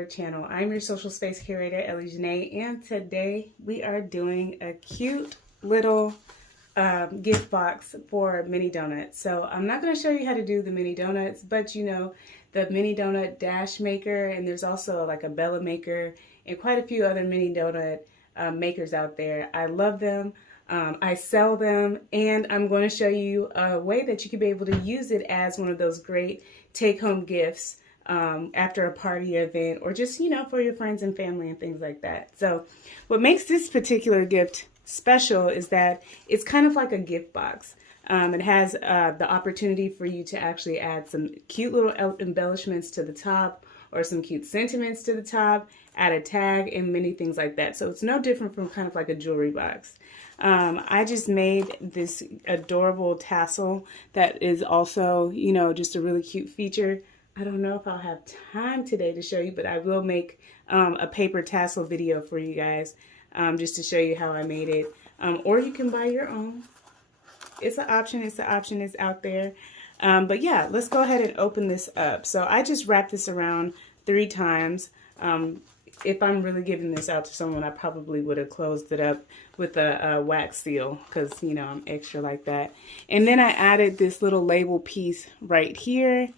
Heir channel. I'm your Social Space Curator, Ellie Jńe, and today we are doing a cute little gift box for mini donuts. So I'm not going to show you how to do the mini donuts, but you know, the mini donut dash maker, and there's also like a Bella maker and quite a few other mini donut makers out there. I love them. I sell them, and I'm going to show you a way that you can be able to use it as one of those great take-home gifts after a party or event, or just, you know, for your friends and family and things like that. So what makes this particular gift special is that it's kind of like a gift box. It has the opportunity for you to actually add some cute little embellishments to the top, or some cute sentiments to the top, add a tag, and many things like that. So it's no different from kind of like a jewelry box. I just made this adorable tassel that is also, you know, just a really cute feature. I don't know if I'll have time today to show you, but I will make a paper tassel video for you guys just to show you how I made it. Or you can buy your own. It's an option. It's an option. It's out there. But yeah, let's go ahead and open this up. So I just wrapped this around 3 times. If I'm really giving this out to someone, I probably would have closed it up with a wax seal, because, you know, I'm extra like that. And then I added this little label piece right here.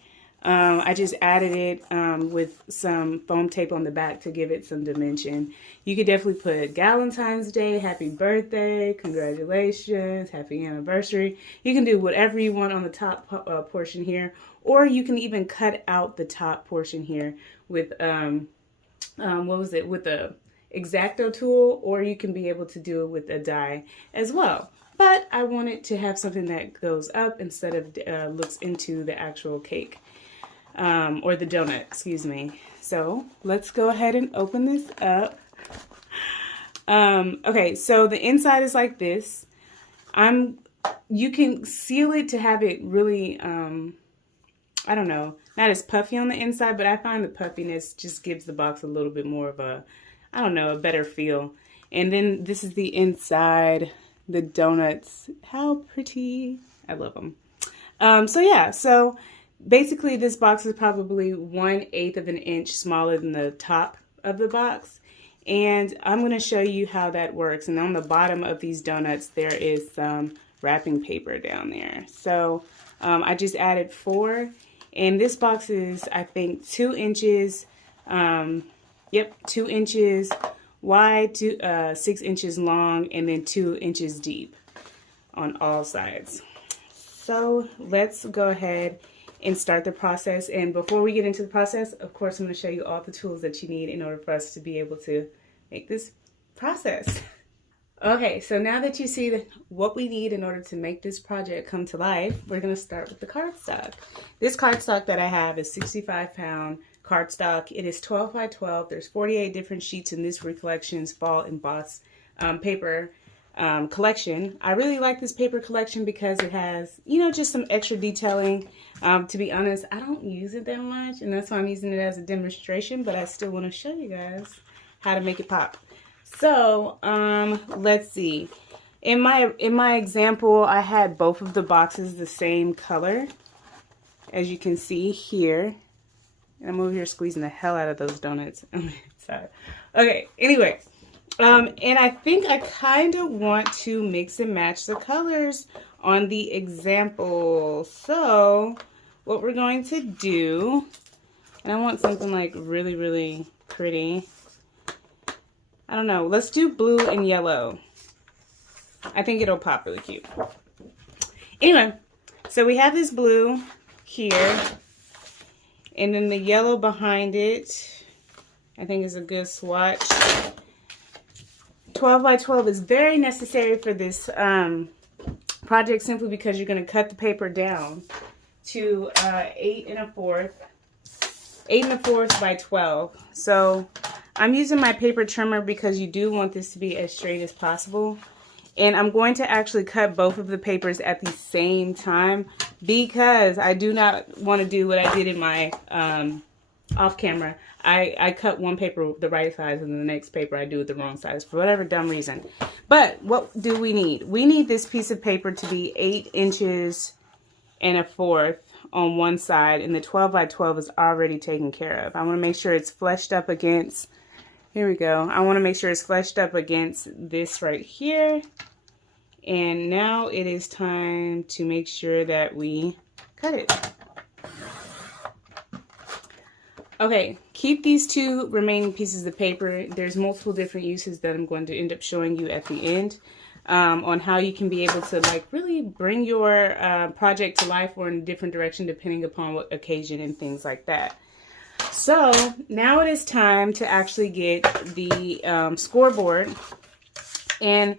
I just added it with some foam tape on the back to give it some dimension. You could definitely put Valentine's Day, happy birthday, congratulations, happy anniversary. You can do whatever you want on the top portion here, or you can even cut out the top portion here with with the X-Acto tool, or you can be able to do it with a die as well. But I wanted to have something that goes up instead of looks into the actual cake. Or the donut, excuse me. So let's go ahead and open this up. Okay, so the inside is like this. You can seal it to have it really, I don't know, not as puffy on the inside, but I find the puffiness just gives the box a little bit more of a, I don't know, a better feel. And then this is the inside, the donuts. How pretty. I love them. So yeah, so basically, this box is probably 1/8 of an inch smaller than the top of the box. And I'm going to show you how that works. And on the bottom of these donuts, there is some wrapping paper down there. So I just added 4. And this box is, I think, 2 inches. 2 inches wide, 6 inches long, and then 2 inches deep on all sides. So let's go ahead and start the process. And before we get into the process, of course, I'm going to show you all the tools that you need in order for us to be able to make this process. Okay, so now that you see what we need in order to make this project come to life, we're going to start with the cardstock. This cardstock that I have is 65-pound cardstock. It is 12 by 12. There's 48 different sheets in this Recollections Fall Emboss paper collection. I really like this paper collection because it has, you know, just some extra detailing. To be honest, I don't use it that much, and that's why I'm using it as a demonstration, but I still want to show you guys how to make it pop. So let's see. In my example, I had both of the boxes the same color, as you can see here. And I'm over here squeezing the hell out of those donuts. Sorry. Okay, anyway. And I think I kind of want to mix and match the colors on the example. So what we're going to do, and I want something like really, really pretty. I don't know. Let's do blue and yellow. I think it'll pop really cute. Anyway, so we have this blue here, and then the yellow behind it, I think is a good swatch. 12 by 12 is very necessary for this project, simply because you're going to cut the paper down to 8 1/4 by 12. So I'm using my paper trimmer because you do want this to be as straight as possible. And I'm going to actually cut both of the papers at the same time, because I do not want to do what I did in my off camera. I cut one paper the right size, and the next paper I do it the wrong size for whatever dumb reason. But what do we need? We need this piece of paper to be 8 1/4 inches on one side, and the 12 by 12 is already taken care of. I want to make sure it's fleshed up against, here we go. I want to make sure it's fleshed up against this right here. And now it is time to make sure that we cut it. Okay, keep these two remaining pieces of paper. There's multiple different uses that I'm going to end up showing you at the end on how you can be able to like really bring your project to life or in a different direction depending upon what occasion and things like that. So now it is time to actually get the scoreboard. And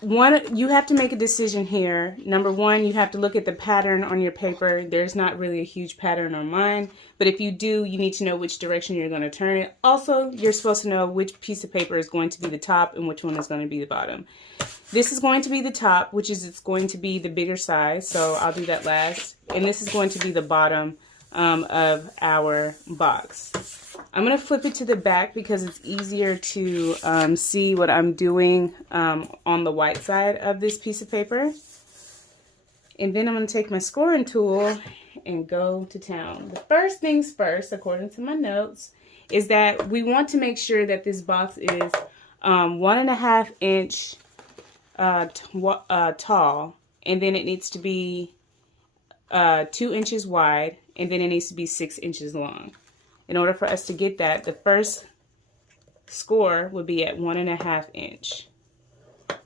you have to make a decision here. Number one, you have to look at the pattern on your paper. There's not really a huge pattern on mine, but if you do, you need to know which direction you're going to turn it. Also, you're supposed to know which piece of paper is going to be the top and which one is going to be the bottom. This is going to be the top, which is it's going to be the bigger size, so I'll do that last. And this is going to be the bottom of our box. I'm going to flip it to the back because it's easier to see what I'm doing on the white side of this piece of paper. And then I'm going to take my scoring tool and go to town. The first things first, according to my notes, is that we want to make sure that this box is 1.5 inch tall, and then it needs to be 2 inches wide, and then it needs to be 6 inches long. In order for us to get that, the first score will be at 1.5 inch.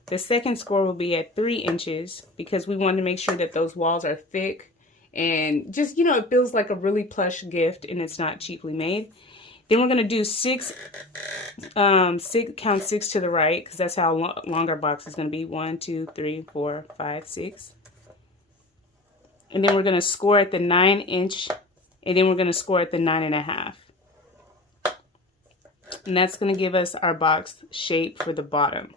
The second score will be at 3 inches because we want to make sure that those walls are thick and just, you know, it feels like a really plush gift and it's not cheaply made. Then we're going to do count 6 to the right because that's how long our box is going to be. 1, 2, 3, 4, 5, 6. And then we're going to score at the 9 inch. And then we're going to score at the 9.5. And that's going to give us our box shape for the bottom.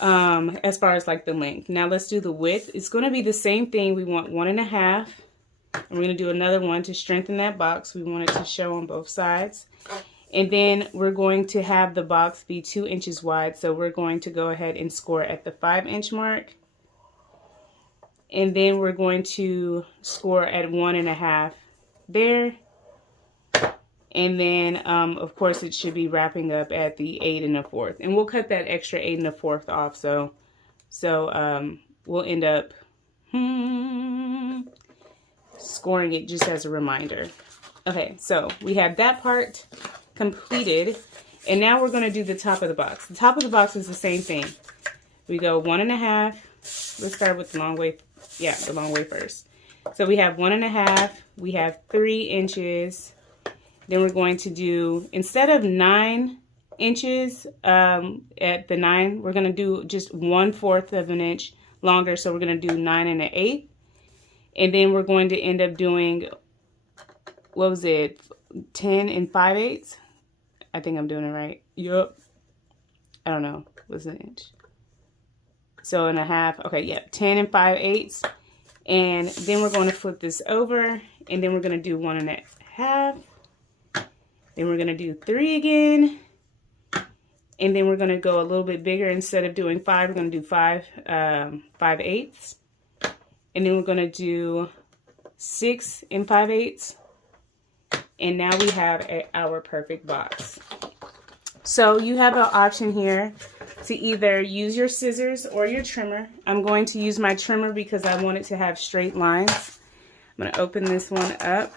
As far as like the length. Now let's do the width. It's going to be the same thing. We want 1.5. And we're going to do another one to strengthen that box. We want it to show on both sides. And then we're going to have the box be 2 inches wide. So we're going to go ahead and score at the 5 inch mark. And then we're going to score at 1.5 there. And then, of course, it should be wrapping up at the 8 1/4. And we'll cut that extra 8 1/4 off. So we'll end up scoring it just as a reminder. Okay, so we have that part completed. And now we're going to do the top of the box. The top of the box is the same thing. We go 1.5. Let's start with the long way. Yeah, the long way first. So we have 1.5, we have 3 inches. Then we're going to do, instead of 9 inches at the 9, we're going to do just 1/4 of an inch longer. So we're going to do 9 1/8. And then we're going to end up doing, what was it, 10 5/8? I think I'm doing it right. Yup. I don't know. What's an inch? So 1/2. Okay, yeah, 10 5/8. And then we're going to flip this over, and then we're going to do 1.5. Then we're going to do 3 again. And then we're going to go a little bit bigger. Instead of doing 5, we're going to do 5 5/8. And then we're going to do 6 5/8. And now we have our perfect box. So you have an option here to either use your scissors or your trimmer. I'm going to use my trimmer because I want it to have straight lines. I'm going to open this one up.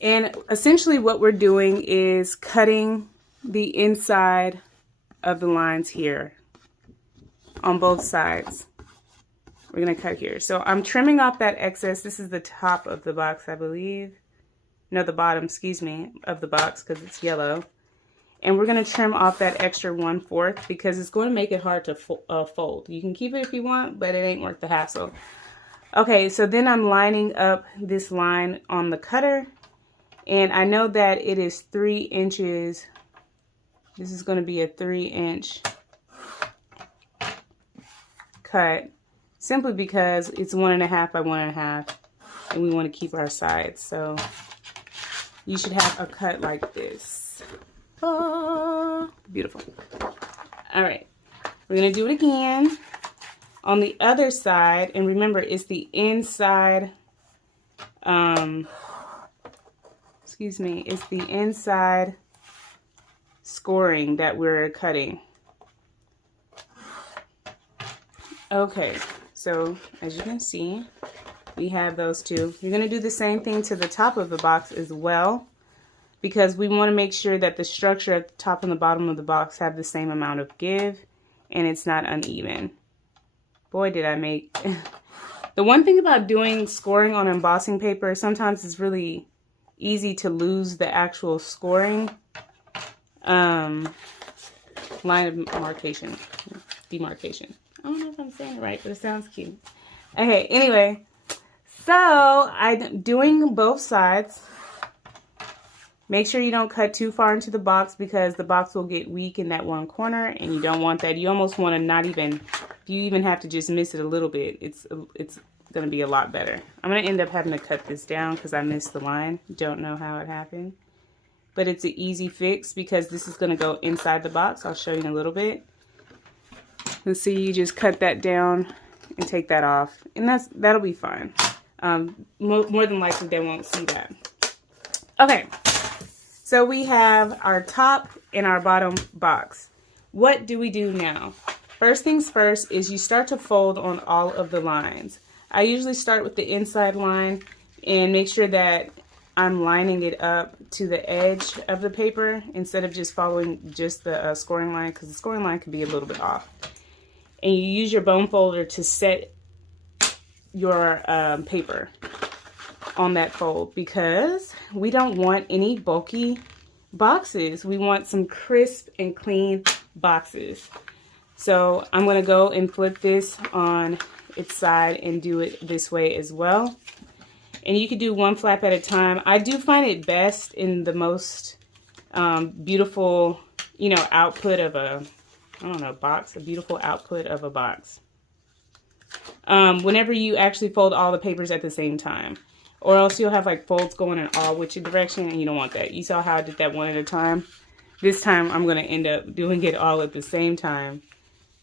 And essentially what we're doing is cutting the inside of the lines here on both sides. We're going to cut here. So I'm trimming off that excess. This is the top of the box, I believe. No, the bottom, excuse me, of the box because it's yellow. And we're going to trim off that extra 1/4 because it's going to make it hard to fold. You can keep it if you want, but it ain't worth the hassle. Okay, so then I'm lining up this line on the cutter. And I know that it is 3 inches. This is going to be a 3 inch cut. Simply because it's 1.5 by 1.5. And we want to keep our sides. So you should have a cut like this. Oh, beautiful. All right. We're going to do it again On the other side, and remember, it's the inside, it's the inside scoring that we're cutting. Okay, so as you can see, we have those two. You're going to do the same thing to the top of the box as well, because we want to make sure that the structure at the top and the bottom of the box have the same amount of give and it's not uneven. Boy, did I make... The one thing about doing scoring on embossing paper, sometimes it's really easy to lose the actual scoring line of demarcation. I don't know if I'm saying it right, but it sounds cute. Okay, anyway, so I'm doing both sides. Make sure you don't cut too far into the box because the box will get weak in that one corner, and you don't want that. You almost want to not even, if you even have to just miss it a little bit, it's going to be a lot better. I'm going to end up having to cut this down because I missed the line. Don't know how it happened. But it's an easy fix because this is going to go inside the box. I'll show you in a little bit. Let's see, you just cut that down and take that off. And that'll be fine. More than likely they won't see that. Okay. So we have our top and our bottom box. What do we do now? First things first is you start to fold on all of the lines. I usually start with the inside line and make sure that I'm lining it up to the edge of the paper instead of just following just the scoring line, because the scoring line can be a little bit off. And you use your bone folder to set your paper on that fold because we don't want any bulky boxes. We want some crisp and clean boxes. So I'm going to go and flip this on its side and do it this way as well. And you can do one flap at a time. I do find it best in the most beautiful, you know, output of a, I don't know, box, a beautiful output of a box. Whenever you actually fold all the papers at the same time. Or else you'll have like folds going in all which direction, and you don't want that. You saw how I did that one at a time. This time I'm going to end up doing it all at the same time.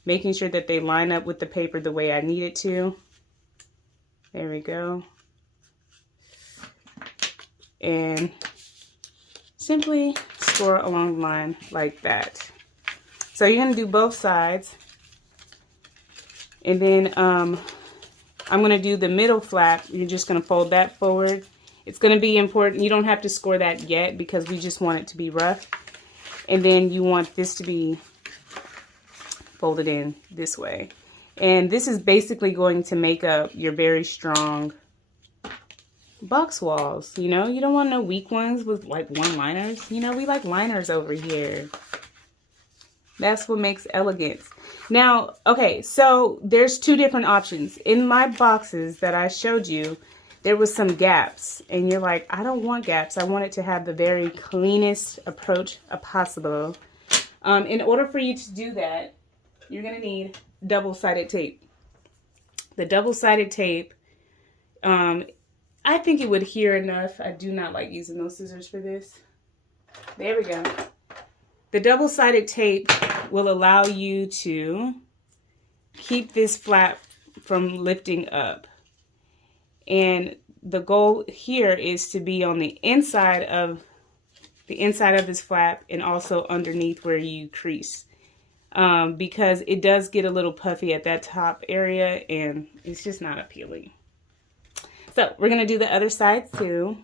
Making sure that they line up with the paper the way I need it to. There we go. And simply score along the line like that. So you're going to do both sides. And then I'm going to do the middle flap. You're just going to fold that forward. It's going to be important. You don't have to score that yet because we just want it to be rough. And then you want this to be folded in this way. And this is basically going to make up your very strong box walls. You know, you don't want no weak ones with like one-liners. You know, we like liners over here. That's what makes elegance. Now, okay, so there's two different options. In my boxes that I showed you, there was some gaps. And you're like, I don't want gaps. I want it to have the very cleanest approach possible. In order for you to do that, you're going to need double-sided tape. The double-sided tape, I think it would adhere enough. I do not like using those scissors for this. There we go. The double-sided tape will allow you to keep this flap from lifting up. And the goal here is to be on the inside of this flap and also underneath where you crease. Because it does get a little puffy at that top area and it's just not appealing. So we're going to do the other side too.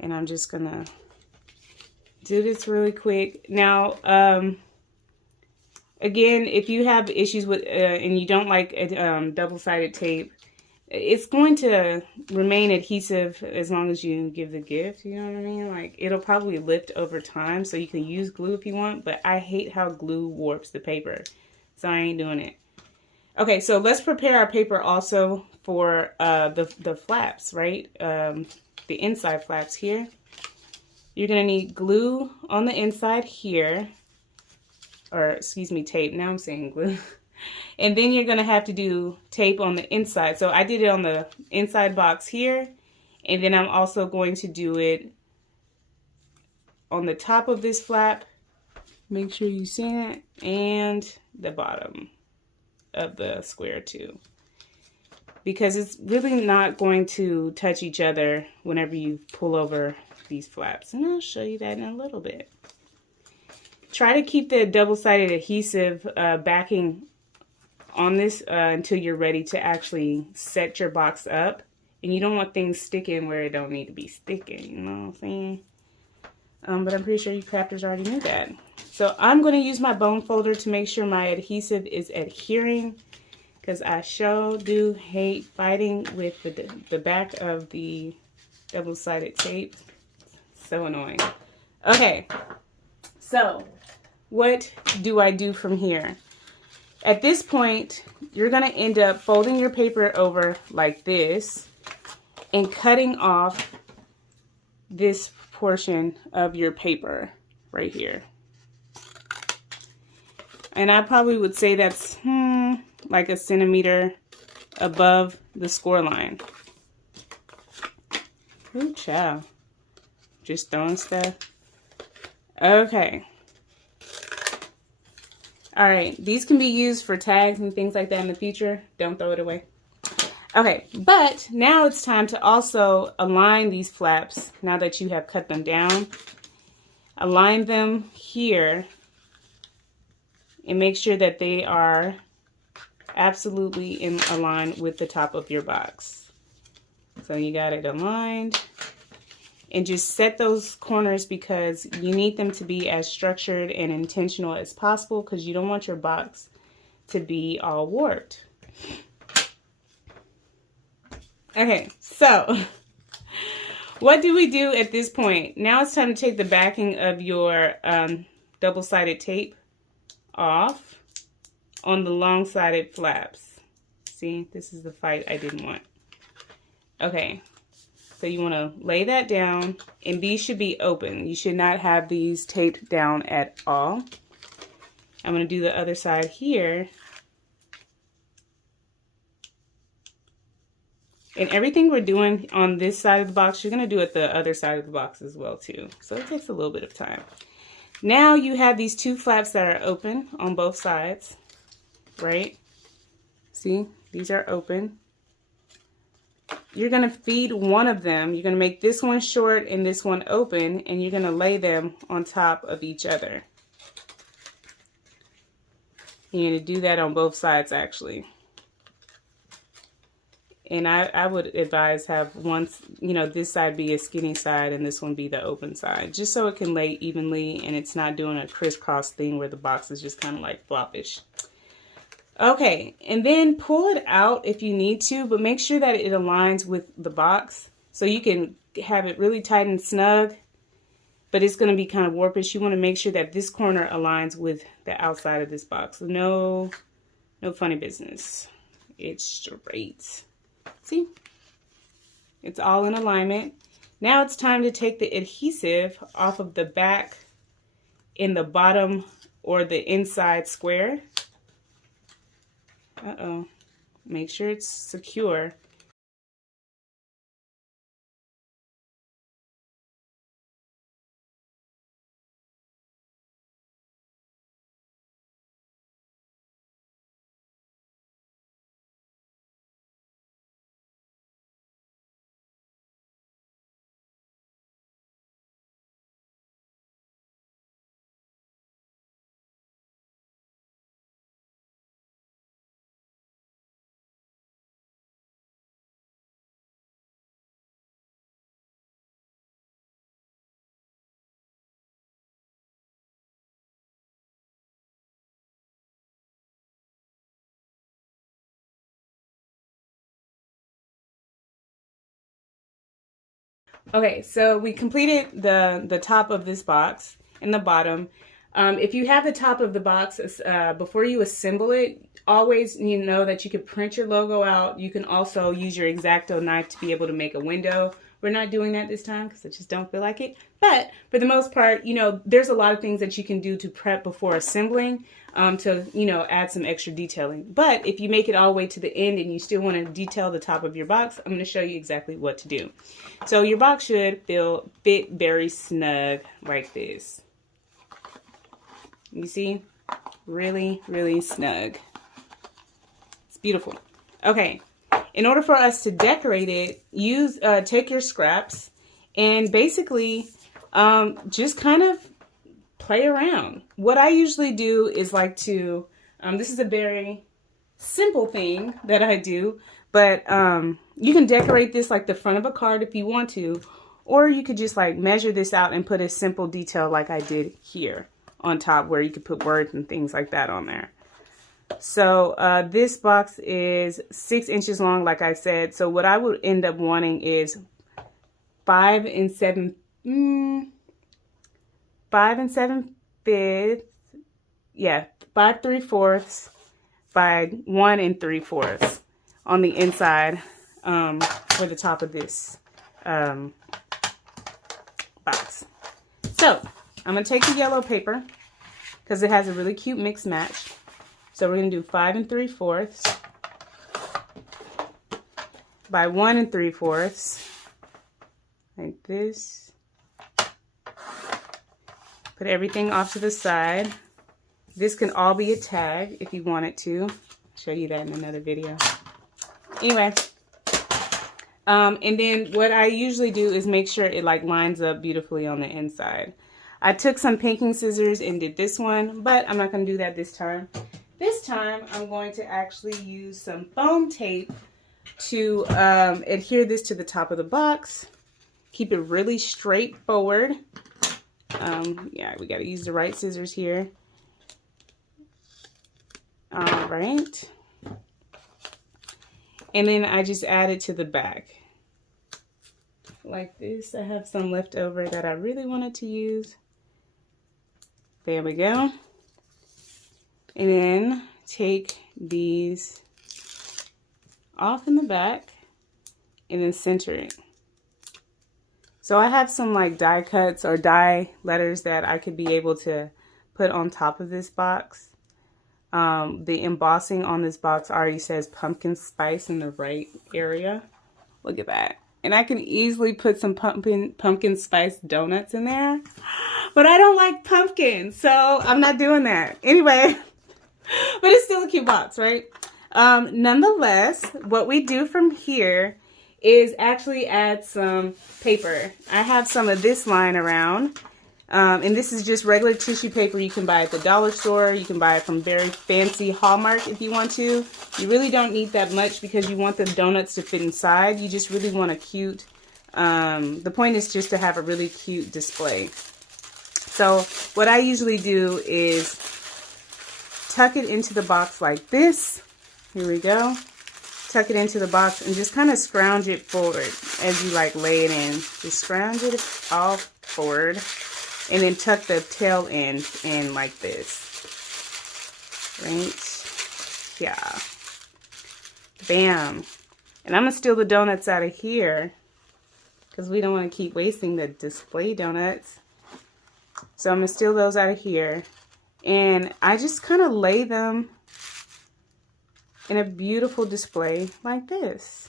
And I'm just going to do this really quick. Now, again, if you have issues with, and you don't like double-sided tape, it's going to remain adhesive as long as you give the gift, you know what I mean? Like, it'll probably lift over time, so you can use glue if you want, but I hate how glue warps the paper, so I ain't doing it. Okay, so let's prepare our paper also for the flaps, right? The inside flaps here. You're going to need glue on the inside here, or excuse me, tape. Now I'm saying glue. And then you're going to have to do tape on the inside. So I did it on the inside box here, and then I'm also going to do it on the top of this flap Make sure you see it, and the bottom of the square too, because it's really not going to touch each other whenever you pull over these flaps, and I'll show you that in a little bit. Try to keep the double-sided adhesive backing on this until you're ready to actually set your box up, and you don't want things sticking where it don't need to be sticking, you know what I'm saying? But I'm pretty sure you crafters already knew that. So I'm going to use my bone folder to make sure my adhesive is adhering, because I sure do hate fighting with the back of the double-sided tape. So annoying. Okay, so what do I do from here? At this point, you're going to end up folding your paper over like this and cutting off this portion of your paper right here. And I probably would say that's like a centimeter above the score line. Ooh, child. Just throwing stuff. Okay. All right. These can be used for tags and things like that in the future. Don't throw it away. Okay, but now it's time to also align these flaps now that you have cut them down. Align them here and make sure that they are absolutely in line with the top of your box. So you got it aligned, and just set those corners because you need them to be as structured and intentional as possible, because you don't want your box to be all warped. Okay, so what do we do at this point? Now it's time to take the backing of your double-sided tape off on the long-sided flaps. See, this is the fight I didn't want. Okay, so you want to lay that down, and these should be open. You should not have these taped down at all. I'm going to do the other side here. And everything we're doing on this side of the box, you're going to do it the other side of the box as well too. So it takes a little bit of time. Now you have these two flaps that are open on both sides, right? See, these are open. You're going to feed one of them. You're going to make this one short and this one open, and you're going to lay them on top of each other. You're going to do that on both sides actually. And I would advise have this side be a skinny side and this one be the open side, just so it can lay evenly and it's not doing a crisscross thing where the box is just kind of like floppish. Okay, and then pull it out if you need to, but make sure that it aligns with the box so you can have it really tight and snug, but it's going to be kind of warpish. You want to make sure that this corner aligns with the outside of this box. No funny business. It's straight. See, it's all in alignment. Now it's time to take the adhesive off of the back in the bottom or the inside square. Make sure it's secure. Okay, so we completed the top of this box and the bottom. If you have the top of the box, before you assemble it, always know that you can print your logo out. You can also use your X-Acto knife to be able to make a window. We're not doing that this time because I just don't feel like it. But for the most part, there's a lot of things that you can do to prep before assembling to, add some extra detailing. But if you make it all the way to the end and you still want to detail the top of your box, I'm going to show you exactly what to do. So your box should fit very snug like this. You see? Really, really snug. It's beautiful. Okay. In order for us to decorate it, take your scraps and basically just kind of play around. What I usually do is like to, this is a very simple thing that I do, but you can decorate this like the front of a card if you want to, or you could just like measure this out and put a simple detail like I did here on top where you could put words and things like that on there. So this box is 6 inches long, like I said. So what I would end up wanting is 5 7/5, yeah, 5 3/4 by 1 3/4 on the inside for the top of this box. So I'm gonna take the yellow paper because it has a really cute mix match. So we're gonna do 5 3/4 by 1 3/4, like this. Put everything off to the side. This can all be a tag if you want it to. I'll show you that in another video. Anyway, and then what I usually do is make sure it like lines up beautifully on the inside. I took some pinking scissors and did this one, but I'm not gonna do that this time. This time, I'm going to actually use some foam tape to adhere this to the top of the box. Keep it really straightforward. Yeah, we got to use the right scissors here. All right. And then I just add it to the back. Like this. I have some left over that I really wanted to use. There we go. And then take these off in the back and then center it. So I have some like die cuts or die letters that I could be able to put on top of this box. The embossing on this box already says pumpkin spice in the right area. Look at that. And I can easily put some pumpkin spice donuts in there. But I don't like pumpkin, so I'm not doing that. Anyway. But it's still a cute box, right? Nonetheless, what we do from here is actually add some paper. I have some of this lying around. And this is just regular tissue paper you can buy at the dollar store. You can buy it from very fancy Hallmark if you want to. You really don't need that much because you want the donuts to fit inside. You just really want a cute, the point is just to have a really cute display. So what I usually do is tuck it into the box like this. Here we go. Tuck it into the box and just kind of scrounge it forward as you like lay it in. Just scrounge it all forward and then tuck the tail end in like this. Right? Yeah. Bam. And I'm going to steal the donuts out of here because we don't want to keep wasting the display donuts. So I'm going to steal those out of here. And I just kind of lay them in a beautiful display like this.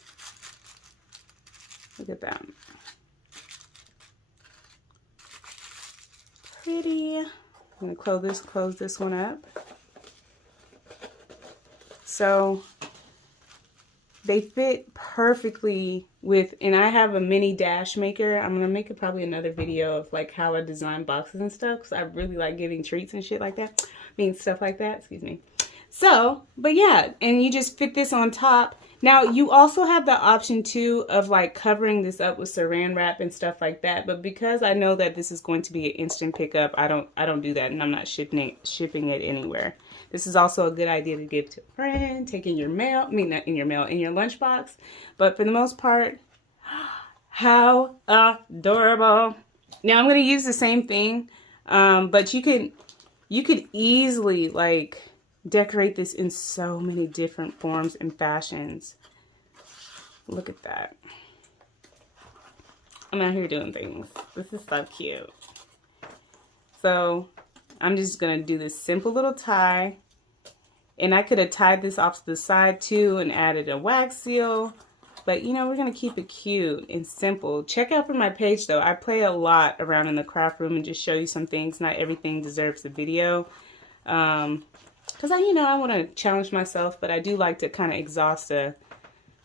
Look at that. Pretty. I'm going to close this one up. So they fit perfectly with, and I have a mini dash maker. I'm going to make probably another video of like how I design boxes and stuff, because I really like giving treats and shit like that. Stuff like that, excuse me. So, but yeah, and you just fit this on top. Now, you also have the option too of like covering this up with saran wrap and stuff like that. But because I know that this is going to be an instant pickup, I don't do that, and I'm not shipping it anywhere. This is also a good idea to give to a friend, take in your mail. I mean, not in your mail, in your lunchbox. But for the most part, how adorable. Now I'm going to use the same thing, but you could easily like decorate this in so many different forms and fashions. Look at that. I'm out here doing things. This is so cute. So I'm just going to do this simple little tie. And I could have tied this off to the side too and added a wax seal. But you know, we're going to keep it cute and simple. Check out for my page though. I play a lot around in the craft room and just show you some things. Not everything deserves a video. Because I want to challenge myself, but I do like to kind of exhaust an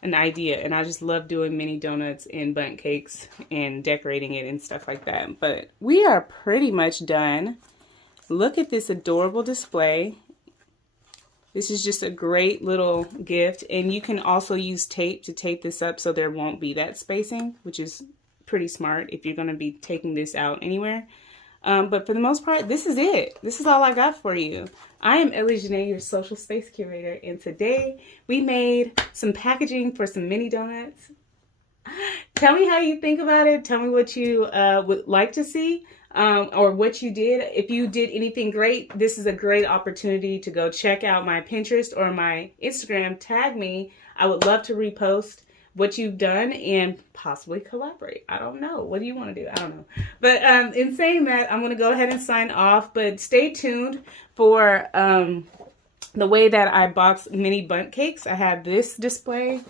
idea, and I just love doing mini donuts and bundt cakes and decorating it and stuff like that. But we are pretty much done. Look at this adorable display. This is just a great little gift, and you can also use tape to tape this up so there won't be that spacing, which is pretty smart if you're going to be taking this out anywhere. But for the most part, this is it. This is all I got for you. I am Ellie Jńe, your social space curator, and today we made some packaging for some mini donuts. Tell me how you think about it. Tell me what you would like to see. Or what you did. If you did anything great, this is a great opportunity to go check out my Pinterest or my Instagram. Tag me. I would love to repost what you've done and possibly collaborate. I don't know. What do you want to do? I don't know. But in saying that, I'm going to go ahead and sign off. But stay tuned for the way that I box mini bundt cakes. I have this display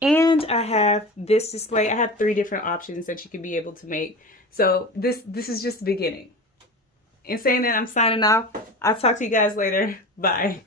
and I have this display. I have 3 different options that you can be able to make. So this is just the beginning. In saying that, I'm signing off. I'll talk to you guys later. Bye.